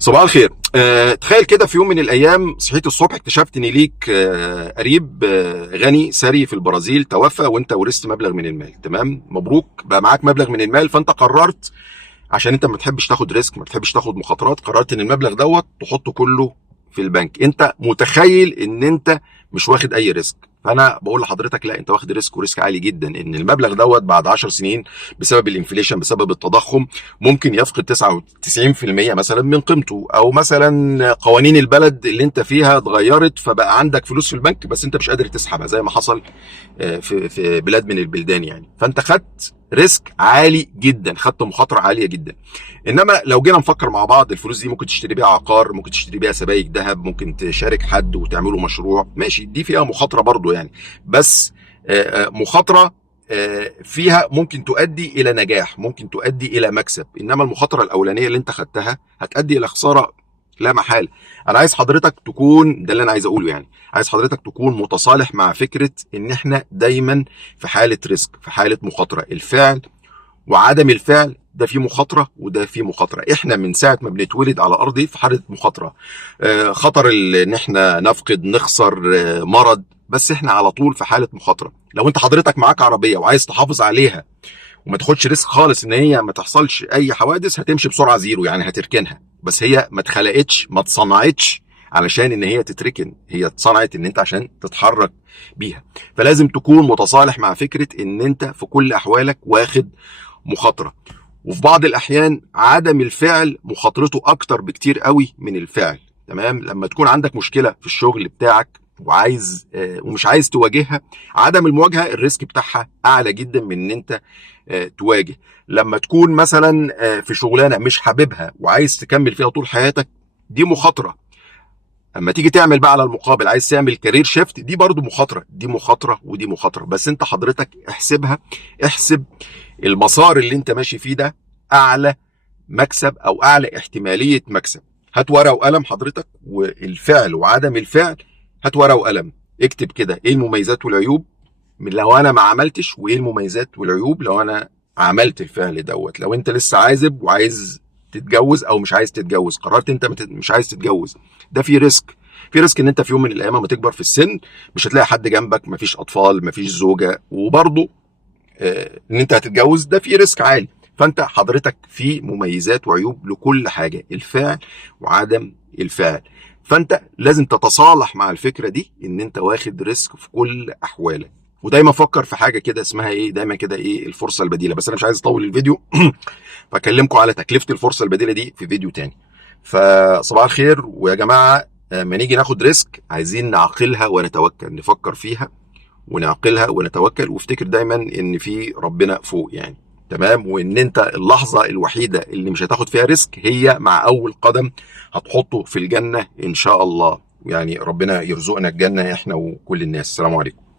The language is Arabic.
صباح الخير. تخيل كده في يوم من الايام صحيت الصبح اكتشفت ان ليك قريب غني ثري في البرازيل توفى، وانت ورثت مبلغ من المال. تمام، مبروك، بقى معاك مبلغ من المال. فانت قررت، عشان انت ما بتحبش تاخد ريسك، ما بتحبش تاخد مخاطرات، قررت ان المبلغ دوت تحطه كله في البنك. انت متخيل ان انت مش واخد اي ريسك. فانا بقول لحضرتك لا، انت واخد ريسك، وريسك عالي جدا، ان المبلغ دوت بعد 10 سنين بسبب الانفليشن، بسبب التضخم، ممكن يفقد 99% مثلا من قيمته، او مثلا قوانين البلد اللي انت فيها اتغيرت فبقى عندك فلوس في البنك بس انت مش قادر تسحبها، زي ما حصل في بلاد من البلدان يعني. فانت خدت ريسك عالي جدا، خدت مخاطره عاليه جدا. انما لو جينا نفكر مع بعض، الفلوس دي ممكن تشتري بيها عقار، ممكن تشتري بيها سبائك ذهب، ممكن تشارك حد وتعملوا مشروع، ماشي، دي فيها مخاطره برضو يعني. بس مخاطره فيها ممكن تؤدي الى نجاح، ممكن تؤدي الى مكسب. انما المخاطره الاولانيه اللي انت خدتها هتؤدي الى خساره لا محاله. انا عايز حضرتك تكون، ده اللي انا عايز اقوله يعني، عايز حضرتك تكون متصالح مع فكره ان احنا دايما في حاله ريسك، في حاله مخاطره. الفعل وعدم الفعل ده فيه مخاطره وده فيه مخاطره. احنا من ساعه ما بنتولد على الارض في حاله مخاطره، خطر ان احنا نفقد، نخسر، مرض، بس احنا على طول في حاله مخاطره. لو انت حضرتك معاك عربيه وعايز تحافظ عليها وما تاخدش ريسك خالص ان هي ما تحصلش اي حوادث، هتمشي بسرعه زيرو يعني، هتركنها. بس هي ما اتخلقتش، ما اتصنعتش علشان ان هي تتركن، هي اتصنعت ان انت عشان تتحرك بيها. فلازم تكون متصالح مع فكره ان انت في كل احوالك واخد مخاطره. وفي بعض الاحيان عدم الفعل مخاطرته اكتر بكتير قوي من الفعل. تمام، لما تكون عندك مشكله في الشغل بتاعك وعايز ومش عايز تواجهها، عدم المواجهه الريسك بتاعها اعلى جدا من ان انت تواجه. لما تكون مثلا في شغلانه مش حاببها وعايز تكمل فيها طول حياتك، دي مخاطره. اما تيجي تعمل بقى على المقابل، عايز تعمل كارير شيفت، دي برضو مخاطره، دي مخاطره ودي مخاطره. بس انت حضرتك احسبها، احسب المسار اللي انت ماشي فيه ده اعلى مكسب او اعلى احتماليه مكسب. هات ورقه وقلم حضرتك، والفعل وعدم الفعل، هات ورقه وقلم، اكتب كده ايه المميزات والعيوب من لو انا ما عملتش، وايه المميزات والعيوب لو انا عملت الفعل دوت. لو انت لسه عازب وعايز تتجوز، او مش عايز تتجوز، قررت انت مش عايز تتجوز، ده في ريسك. في ريسك ان انت في يوم من الايام لما تكبر في السن مش هتلاقي حد جنبك، مفيش اطفال، مفيش زوجه، وبرضه ان انت هتتجوز، ده في ريسك عالي. فانت حضرتك في مميزات وعيوب لكل حاجه، الفعل وعدم الفعل. فانت لازم تتصالح مع الفكره دي ان انت واخد ريسك في كل احوالك. ودايما فكر في حاجه كده اسمها ايه، دايما كده ايه، الفرصه البديله. بس انا مش عايز اطول الفيديو فاكلمكم على تكلفه الفرصه البديله دي في فيديو تاني. فصباح الخير. ويا جماعه، ما نيجي ناخد ريسك عايزين نعقلها ونتوكل، نفكر فيها ونعقلها ونتوكل، وافتكر دايما ان في ربنا فوق يعني. تمام، وان انت اللحظه الوحيده اللي مش هتاخد فيها ريسك هي مع اول قدم هتحطه في الجنه ان شاء الله. يعني ربنا يرزقنا الجنه احنا وكل الناس. السلام عليكم.